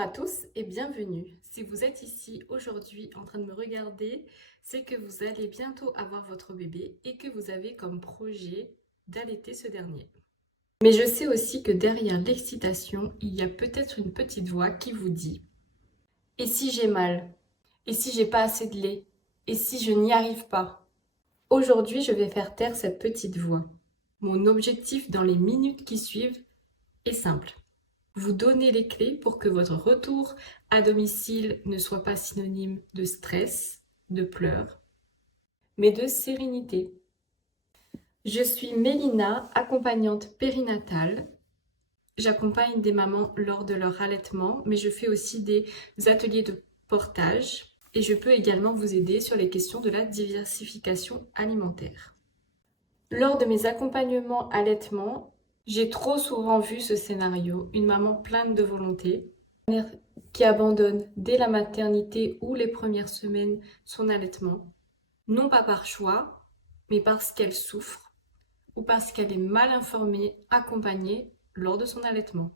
à tous et bienvenue. Si vous êtes ici aujourd'hui en train de me regarder, c'est que vous allez bientôt avoir votre bébé et que vous avez comme projet d'allaiter ce dernier. Mais je sais aussi que derrière l'excitation, il y a peut-être une petite voix qui vous dit: et si j'ai mal? Et si j'ai pas assez de lait? Et si je n'y arrive pas? Aujourd'hui, je vais faire taire cette petite voix. Mon objectif dans les minutes qui suivent est simple: vous donner les clés pour que votre retour à domicile ne soit pas synonyme de stress, de pleurs, mais de sérénité. Je suis Mélina, accompagnante périnatale. J'accompagne des mamans lors de leur allaitement, mais je fais aussi des ateliers de portage et je peux également vous aider sur les questions de la diversification alimentaire. Lors de mes accompagnements allaitement, j'ai trop souvent vu ce scénario, une maman pleine de volonté qui abandonne dès la maternité ou les premières semaines son allaitement, non pas par choix, mais parce qu'elle souffre ou parce qu'elle est mal informée, accompagnée lors de son allaitement.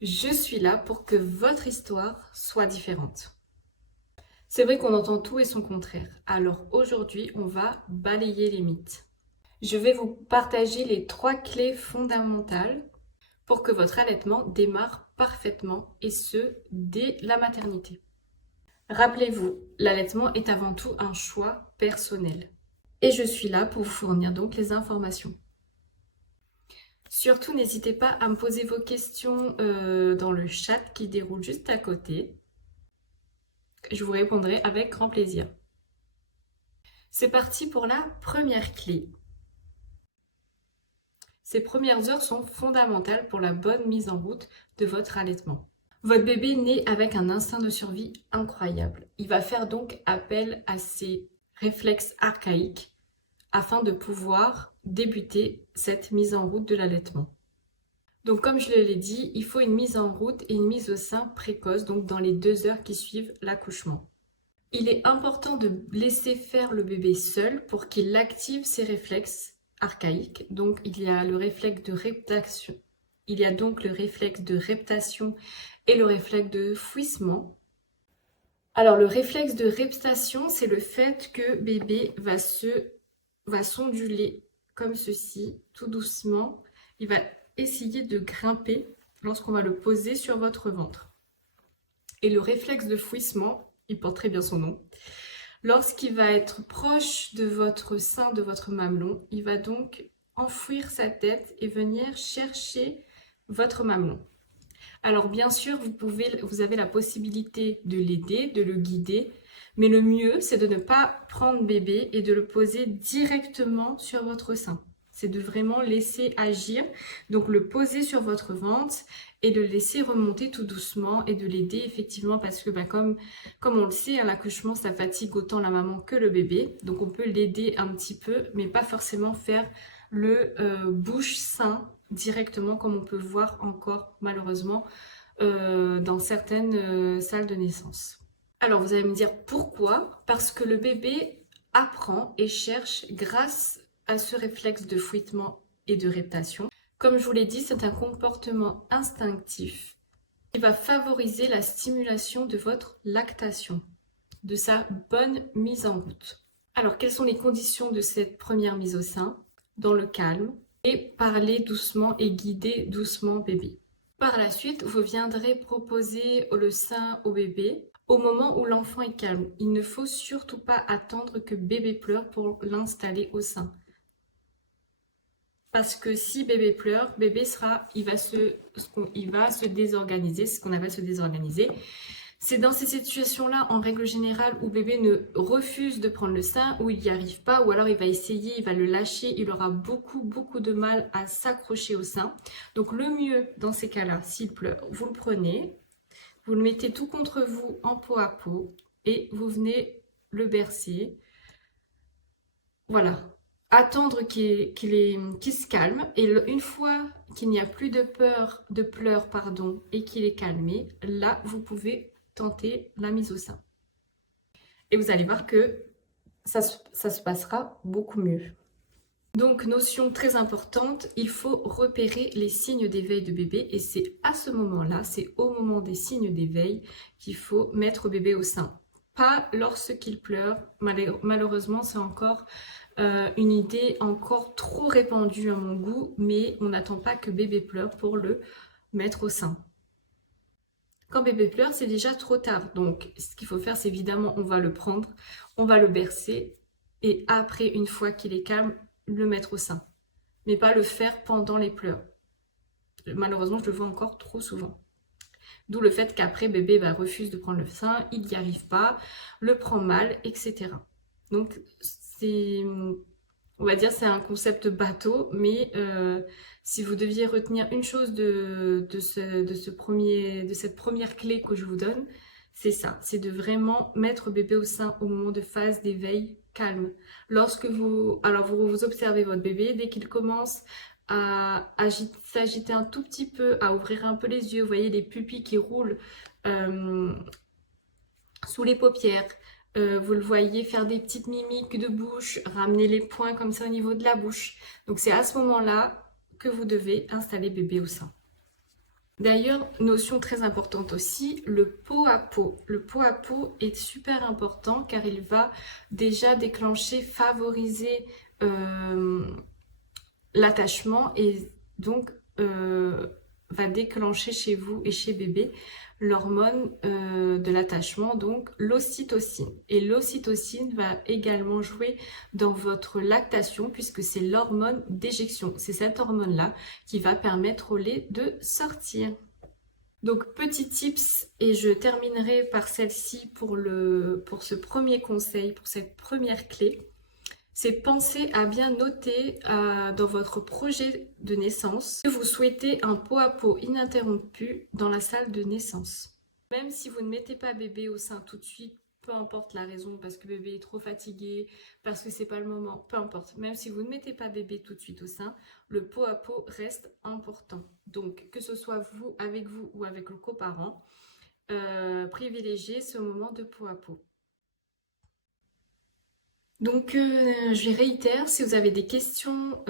Je suis là pour que votre histoire soit différente. C'est vrai qu'on entend tout et son contraire, alors aujourd'hui on va balayer les mythes. Je vais vous partager les 3 clés fondamentales pour que votre allaitement démarre parfaitement et ce, dès la maternité. Rappelez-vous, l'allaitement est avant tout un choix personnel. Et je suis là pour vous fournir donc les informations. Surtout, n'hésitez pas à me poser vos questions dans le chat qui déroule juste à côté. Je vous répondrai avec grand plaisir. C'est parti pour la première clé. Ces premières heures sont fondamentales pour la bonne mise en route de votre allaitement. Votre bébé naît avec un instinct de survie incroyable. Il va faire donc appel à ses réflexes archaïques afin de pouvoir débuter cette mise en route de l'allaitement. Donc comme je l'ai dit, il faut une mise en route et une mise au sein précoce, donc dans les 2 heures qui suivent l'accouchement. Il est important de laisser faire le bébé seul pour qu'il active ses réflexes archaïques. Donc il y a le réflexe de reptation. Il y a donc le réflexe de reptation et le réflexe de fouissement. Alors le réflexe de reptation, c'est le fait que bébé va s'onduler comme ceci, tout doucement. Il va essayer de grimper lorsqu'on va le poser sur votre ventre. Et le réflexe de fouissement, il porte très bien son nom. Lorsqu'il va être proche de votre sein, de votre mamelon, il va donc enfouir sa tête et venir chercher votre mamelon. Alors bien sûr, vous avez la possibilité de l'aider, de le guider, mais le mieux, c'est de ne pas prendre bébé et de le poser directement sur votre sein. C'est de vraiment laisser agir, donc le poser sur votre ventre et de le laisser remonter tout doucement et de l'aider effectivement parce que comme on le sait, l'accouchement, ça fatigue autant la maman que le bébé. Donc on peut l'aider un petit peu, mais pas forcément faire le bouche-sein directement comme on peut voir encore malheureusement dans certaines salles de naissance. Alors vous allez me dire pourquoi? Parce que le bébé apprend et cherche grâce à ce réflexe de fouettement et de reptation. Comme je vous l'ai dit, c'est un comportement instinctif qui va favoriser la stimulation de votre lactation, de sa bonne mise en route. Alors quelles sont les conditions de cette première mise au sein? Dans le calme et parler doucement et guider doucement bébé. Par la suite, vous viendrez proposer le sein au bébé au moment où l'enfant est calme. Il ne faut surtout pas attendre que bébé pleure pour l'installer au sein. Parce que si bébé pleure, il va se désorganiser, c'est ce qu'on appelle se désorganiser. C'est dans ces situations-là, en règle générale, où bébé ne refuse de prendre le sein, où il n'y arrive pas, ou alors il va essayer, il va le lâcher, il aura beaucoup de mal à s'accrocher au sein. Donc le mieux dans ces cas-là, s'il pleure, vous le prenez, vous le mettez tout contre vous en peau à peau, et vous venez le bercer. Voilà. Attendre qu'il se calme, et une fois qu'il n'y a plus de pleurs, et qu'il est calmé, là, vous pouvez tenter la mise au sein. Et vous allez voir que ça se passera beaucoup mieux. Donc, notion très importante, il faut repérer les signes d'éveil de bébé et c'est à ce moment-là, c'est au moment des signes d'éveil qu'il faut mettre bébé au sein. Pas lorsqu'il pleure, malheureusement c'est encore une idée encore trop répandue à mon goût, mais on n'attend pas que bébé pleure pour le mettre au sein. Quand bébé pleure, c'est déjà trop tard, donc ce qu'il faut faire, c'est évidemment, on va le prendre, on va le bercer et après, une fois qu'il est calme, le mettre au sein. Mais pas le faire pendant les pleurs. Malheureusement, je le vois encore trop souvent. D'où le fait qu'après, bébé refuse de prendre le sein, il n'y arrive pas, le prend mal, etc. Donc, on va dire, c'est un concept bateau, mais si vous deviez retenir une chose de cette première clé que je vous donne, c'est ça, c'est de vraiment mettre bébé au sein au moment de phase d'éveil calme. Lorsque vous observez votre bébé, dès qu'il commence à s'agiter un tout petit peu, à ouvrir un peu les yeux, vous voyez les pupilles qui roulent sous les paupières, vous le voyez faire des petites mimiques de bouche, ramener les poings comme ça au niveau de la bouche. Donc c'est à ce moment-là que vous devez installer bébé au sein. D'ailleurs, notion très importante aussi, le pot à pot. Le pot à pot est super important car il va déjà déclencher, favoriser l'attachement et donc va déclencher chez vous et chez bébé l'hormone de l'attachement, donc l'ocytocine. Et l'ocytocine va également jouer dans votre lactation puisque c'est l'hormone d'éjection. C'est cette hormone-là qui va permettre au lait de sortir. Donc petit tips, et je terminerai par celle-ci pour ce premier conseil, pour cette première clé. C'est penser à bien noter dans votre projet de naissance que vous souhaitez un pot à pot ininterrompu dans la salle de naissance. Même si vous ne mettez pas bébé au sein tout de suite, peu importe la raison, parce que bébé est trop fatigué, parce que c'est pas le moment, peu importe. Même si vous ne mettez pas bébé tout de suite au sein, le pot à pot reste important. Donc que ce soit vous ou avec le coparent, privilégiez ce moment de pot à pot. Donc, je réitère, si vous avez des questions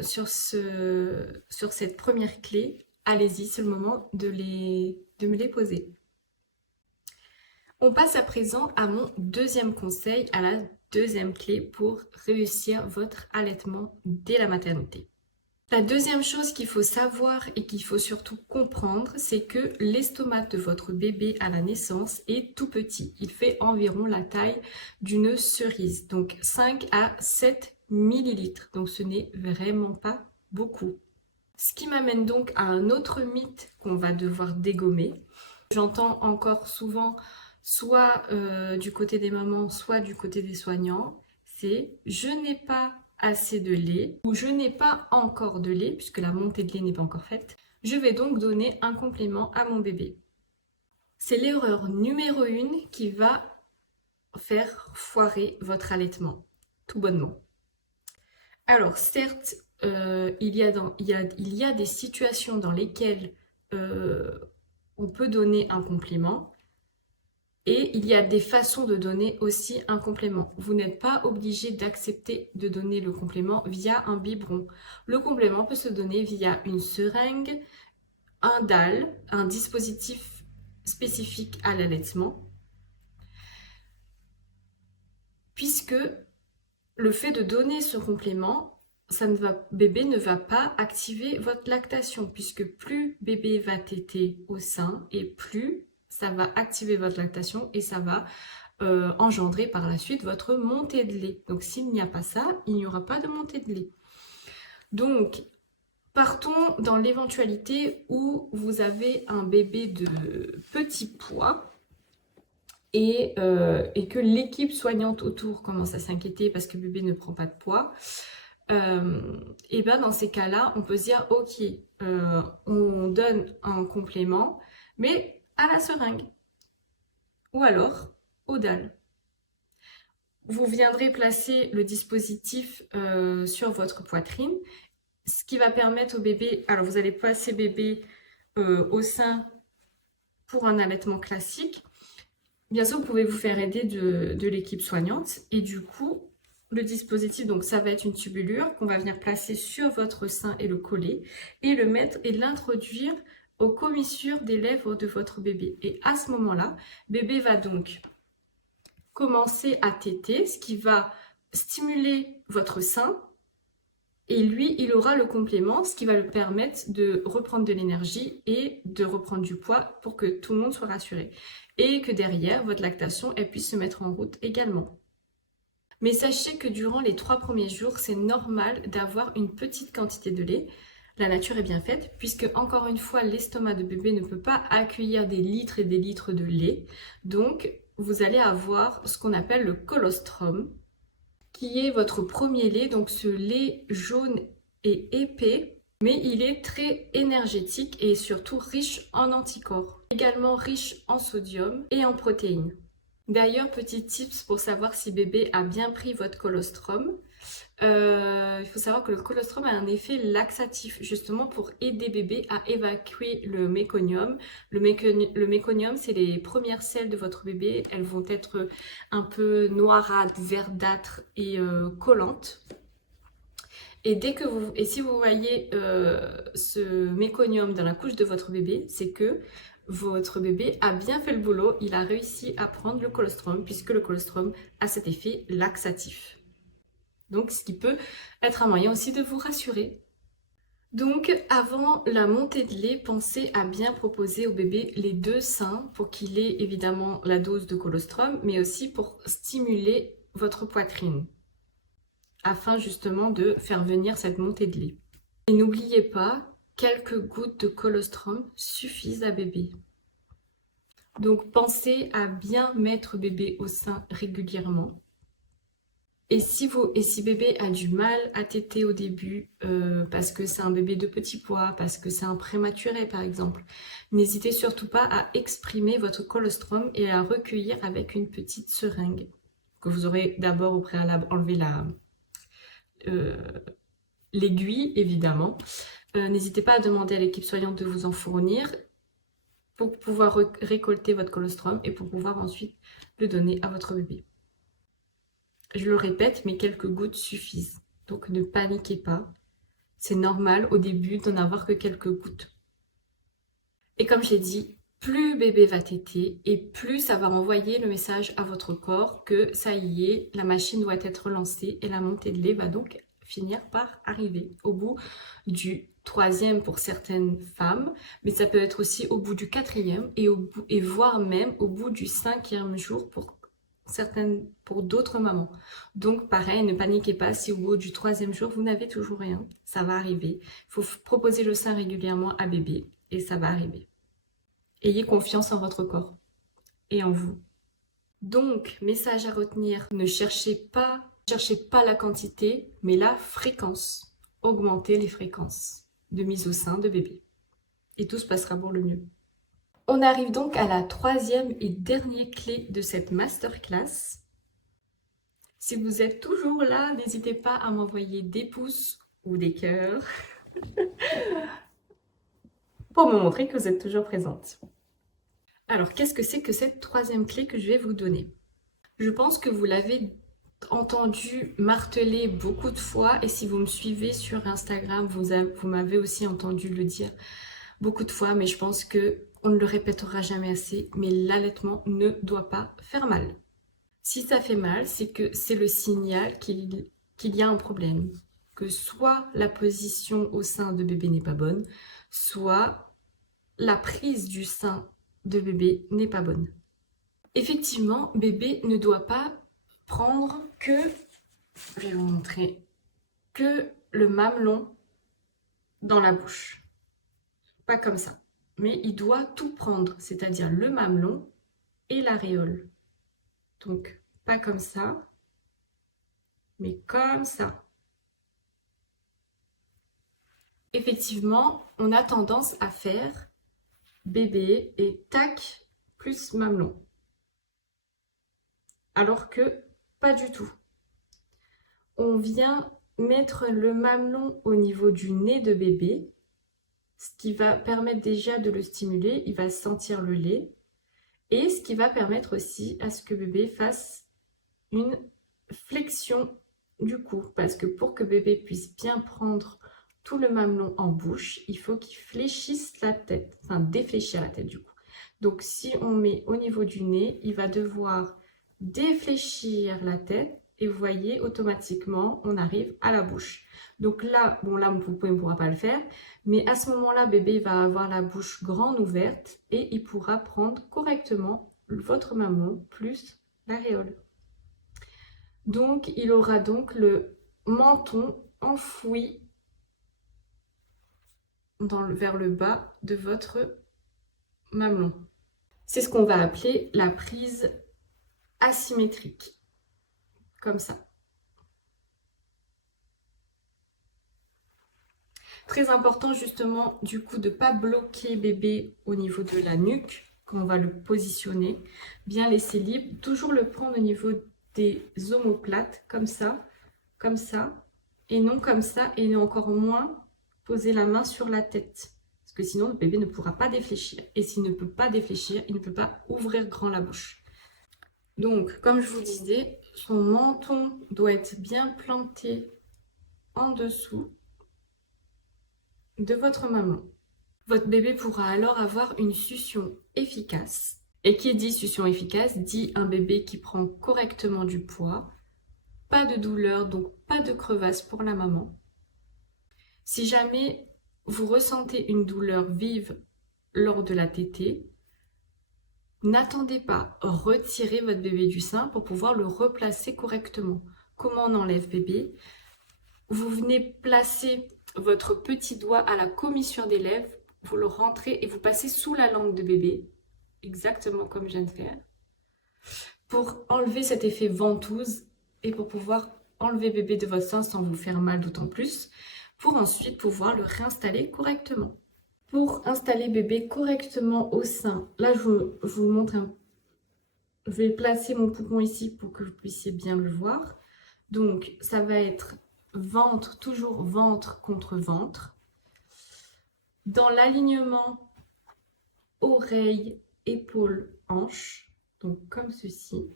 sur cette première clé, allez-y, c'est le moment de me les poser. On passe à présent à mon deuxième conseil, à la deuxième clé pour réussir votre allaitement dès la maternité. La deuxième chose qu'il faut savoir et qu'il faut surtout comprendre, c'est que l'estomac de votre bébé à la naissance est tout petit. Il fait environ la taille d'une cerise, donc 5 à 7 millilitres. Donc ce n'est vraiment pas beaucoup. Ce qui m'amène donc à un autre mythe qu'on va devoir dégommer. J'entends encore souvent, soit du côté des mamans, soit du côté des soignants, c'est « je n'ai pas assez de lait » ou « je n'ai pas encore de lait » puisque la montée de lait n'est pas encore faite. Je vais donc donner un complément à mon bébé. C'est l'erreur numéro 1 qui va faire foirer votre allaitement, tout bonnement. Alors certes, il y a des situations dans lesquelles on peut donner un complément et il y a des façons de donner aussi un complément. Vous n'êtes pas obligé d'accepter de donner le complément via un biberon. Le complément peut se donner via une seringue, un DAL, un dispositif spécifique à l'allaitement, puisque le fait de donner ce complément, bébé ne va pas activer votre lactation, puisque plus bébé va téter au sein et plus ça va activer votre lactation et ça va engendrer par la suite votre montée de lait. Donc s'il n'y a pas ça, il n'y aura pas de montée de lait. Donc partons dans l'éventualité où vous avez un bébé de petit poids et que l'équipe soignante autour commence à s'inquiéter parce que bébé ne prend pas de poids. Et ben dans ces cas-là, on peut se dire ok, on donne un complément, mais à la seringue ou alors au DAL. Vous viendrez placer le dispositif sur votre poitrine, ce qui va permettre au bébé, alors vous allez placer bébé au sein pour un allaitement classique. Bien sûr, vous pouvez vous faire aider de l'équipe soignante et du coup, Le dispositif, donc ça va être une tubulure qu'on va venir placer sur votre sein et le coller et le mettre et l'introduire aux commissures des lèvres de votre bébé. Et à ce moment-là, bébé va donc commencer à téter, ce qui va stimuler votre sein. Et lui, il aura le complément, ce qui va lui permettre de reprendre de l'énergie et de reprendre du poids pour que tout le monde soit rassuré. Et que derrière, votre lactation, elle puisse se mettre en route également. Mais sachez que durant les 3 premiers jours, c'est normal d'avoir une petite quantité de lait. La nature est bien faite, puisque encore une fois, l'estomac de bébé ne peut pas accueillir des litres et des litres de lait. Donc, vous allez avoir ce qu'on appelle le colostrum, qui est votre premier lait, donc ce lait jaune et épais, mais il est très énergétique et surtout riche en anticorps, également riche en sodium et en protéines. D'ailleurs, petit tips pour savoir si bébé a bien pris votre colostrum. Il faut savoir que le colostrum a un effet laxatif, justement pour aider bébé à évacuer le méconium. Le méconium, c'est les premières selles de votre bébé. Elles vont être un peu noirâtres, verdâtres et collantes. Et si vous voyez ce méconium dans la couche de votre bébé, c'est que votre bébé a bien fait le boulot, il a réussi à prendre le colostrum, puisque le colostrum a cet effet laxatif. Donc, ce qui peut être un moyen aussi de vous rassurer. Donc, avant la montée de lait, pensez à bien proposer au bébé les 2 seins pour qu'il ait évidemment la dose de colostrum, mais aussi pour stimuler votre poitrine, afin justement de faire venir cette montée de lait. Et n'oubliez pas, quelques gouttes de colostrum suffisent à bébé. Donc, pensez à bien mettre bébé au sein régulièrement. Et si bébé a du mal à téter au début, parce que c'est un bébé de petit poids, parce que c'est un prématuré par exemple, n'hésitez surtout pas à exprimer votre colostrum et à recueillir avec une petite seringue, que vous aurez d'abord au préalable enlevé l'aiguille évidemment. N'hésitez pas à demander à l'équipe soignante de vous en fournir pour pouvoir récolter votre colostrum et pour pouvoir ensuite le donner à votre bébé. Je le répète, mais quelques gouttes suffisent. Donc ne paniquez pas. C'est normal au début d'en avoir que quelques gouttes. Et comme j'ai dit, plus bébé va téter et plus ça va envoyer le message à votre corps que ça y est, la machine doit être lancée et la montée de lait va donc finir par arriver au bout du 3e pour certaines femmes, mais ça peut être aussi au bout du 4e et voire même au bout du 5e jour pour d'autres mamans. Donc pareil, ne paniquez pas si au bout du 3e jour vous n'avez toujours rien, ça va arriver. Il faut proposer le sein régulièrement à bébé et ça va arriver. Ayez confiance en votre corps et en vous. Donc, message à retenir, ne cherchez pas la quantité, mais la fréquence. Augmentez les fréquences de mise au sein de bébé. Et tout se passera pour le mieux. On arrive donc à la 3e et dernière clé de cette masterclass. Si vous êtes toujours là, n'hésitez pas à m'envoyer des pouces ou des cœurs pour me montrer que vous êtes toujours présente. Alors, qu'est-ce que c'est que cette 3e clé que je vais vous donner? Je pense que vous l'avez entendu marteler beaucoup de fois et si vous me suivez sur Instagram, vous m'avez aussi entendu le dire beaucoup de fois, mais je pense qu'on ne le répétera jamais assez, mais l'allaitement ne doit pas faire mal. Si ça fait mal, c'est que c'est le signal qu'il y a un problème, que soit la position au sein de bébé n'est pas bonne, soit la prise du sein de bébé n'est pas bonne. Effectivement, bébé ne doit pas prendre que, je vais vous montrer, que le mamelon dans la bouche. Pas comme ça. Mais il doit tout prendre, c'est-à-dire le mamelon et l'aréole. Donc, pas comme ça, mais comme ça. Effectivement, on a tendance à faire bébé et tac, plus mamelon. Alors que pas du tout. On vient mettre le mamelon au niveau du nez de bébé, ce qui va permettre déjà de le stimuler, il va sentir le lait, et ce qui va permettre aussi à ce que bébé fasse une flexion du coup, parce que pour que bébé puisse bien prendre tout le mamelon en bouche, il faut qu'il fléchisse la tête, enfin défléchir la tête du coup. Donc si on met au niveau du nez, il va devoir défléchir la tête et vous voyez, automatiquement, on arrive à la bouche. Donc là, bon là, mon poupou ne pourra pas le faire, mais à ce moment-là, bébé va avoir la bouche grande ouverte et il pourra prendre correctement votre mamelon plus l'aréole. Donc, il aura donc le menton enfoui vers le bas de votre mamelon. C'est ce qu'on va appeler la prise asymétrique, comme ça. Très important justement du coup de ne pas bloquer bébé au niveau de la nuque quand on va le positionner. Bien laisser libre, toujours le prendre au niveau des omoplates, comme ça, et non comme ça, et encore moins poser la main sur la tête. Parce que sinon le bébé ne pourra pas défléchir. Et s'il ne peut pas défléchir, il ne peut pas ouvrir grand la bouche. Donc, comme je vous disais, son menton doit être bien planté en dessous de votre mamelon. Votre bébé pourra alors avoir une succion efficace. Et qui dit succion efficace dit un bébé qui prend correctement du poids, pas de douleur, donc pas de crevasse pour la maman. Si jamais vous ressentez une douleur vive lors de la tétée, n'attendez pas, retirez votre bébé du sein pour pouvoir le replacer correctement. Comment on enlève bébé? Vous venez placer votre petit doigt à la commissure des lèvres, vous le rentrez et vous passez sous la langue de bébé, exactement comme je viens de faire, pour enlever cet effet ventouse et pour pouvoir enlever bébé de votre sein sans vous faire mal d'autant plus, pour ensuite pouvoir le réinstaller correctement. Pour installer bébé correctement au sein, là je vous montre je vais placer mon poupon ici pour que vous puissiez bien le voir. Donc ça va être ventre, toujours ventre contre ventre. Dans l'alignement oreille, épaule, hanche, donc comme ceci.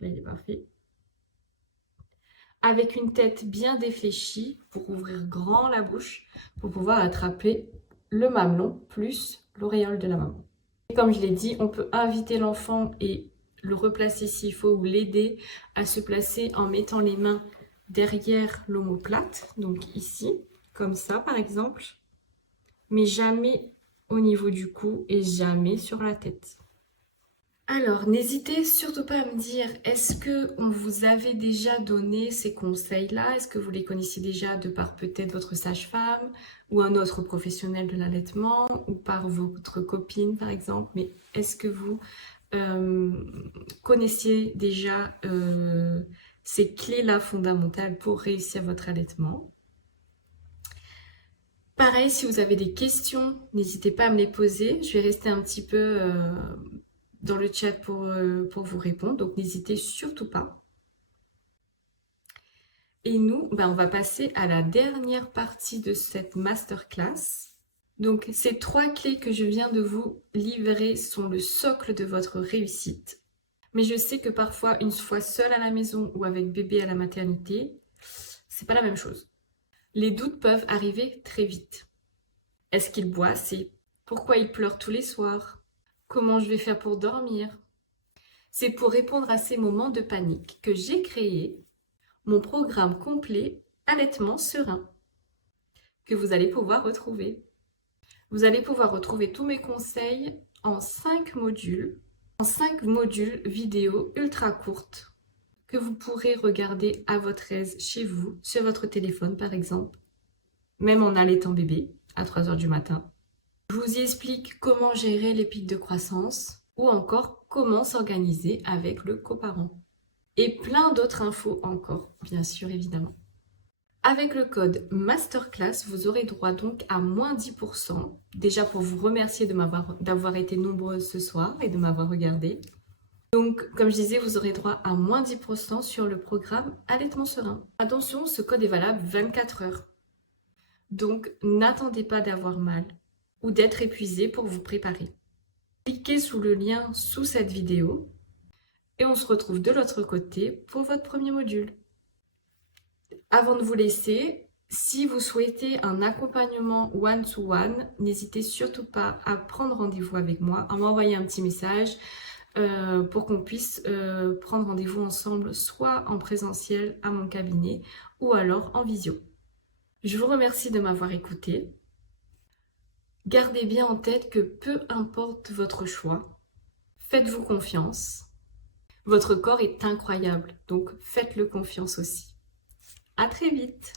Là il est parfait. Avec une tête bien défléchie pour ouvrir grand la bouche, pour pouvoir attraper le mamelon plus l'auréole de la maman. Et comme je l'ai dit, on peut inviter l'enfant et le replacer s'il faut ou l'aider à se placer en mettant les mains derrière l'omoplate, donc ici, comme ça par exemple, mais jamais au niveau du cou et jamais sur la tête. Alors, n'hésitez surtout pas à me dire, est-ce que on vous avait déjà donné ces conseils-là? Est-ce que vous les connaissiez déjà de par peut-être votre sage-femme ou un autre professionnel de l'allaitement ou par votre copine par exemple? Mais est-ce que vous connaissiez déjà ces clés-là fondamentales pour réussir votre allaitement? Pareil, si vous avez des questions, n'hésitez pas à me les poser. Je vais rester un petit peu dans le chat pour vous répondre, donc n'hésitez surtout pas. Et nous, on va passer à la dernière partie de cette masterclass. Donc ces 3 clés que je viens de vous livrer sont le socle de votre réussite. Mais je sais que parfois, une fois seule à la maison ou avec bébé à la maternité, c'est pas la même chose. Les doutes peuvent arriver très vite. Est-ce qu'il boit assez? Pourquoi il pleure tous les soirs? Comment je vais faire pour dormir? C'est pour répondre à ces moments de panique que j'ai créé mon programme complet Allaitement serein, que vous allez pouvoir retrouver. Vous allez pouvoir retrouver tous mes conseils en 5 modules, vidéo ultra courtes, que vous pourrez regarder à votre aise chez vous, sur votre téléphone par exemple, même en allaitant bébé à 3 h du matin. Je vous y explique comment gérer les pics de croissance ou encore comment s'organiser avec le coparent. Et plein d'autres infos encore, bien sûr, évidemment. Avec le code Masterclass, vous aurez droit donc à moins 10%, déjà pour vous remercier d'avoir été nombreux ce soir et de m'avoir regardé. Donc, comme je disais, vous aurez droit à moins 10% sur le programme Allaitement serein. Attention, ce code est valable 24 heures. Donc, n'attendez pas d'avoir mal ou d'être épuisé pour vous préparer. Cliquez sous le lien sous cette vidéo et on se retrouve de l'autre côté pour votre premier module. Avant de vous laisser, si vous souhaitez un accompagnement one-to-one, n'hésitez surtout pas à prendre rendez-vous avec moi, à m'envoyer un petit message pour qu'on puisse prendre rendez-vous ensemble, soit en présentiel à mon cabinet ou alors en visio. Je vous remercie de m'avoir écouté. Gardez bien en tête que peu importe votre choix, faites-vous confiance. Votre corps est incroyable, donc faites-le confiance aussi. À très vite!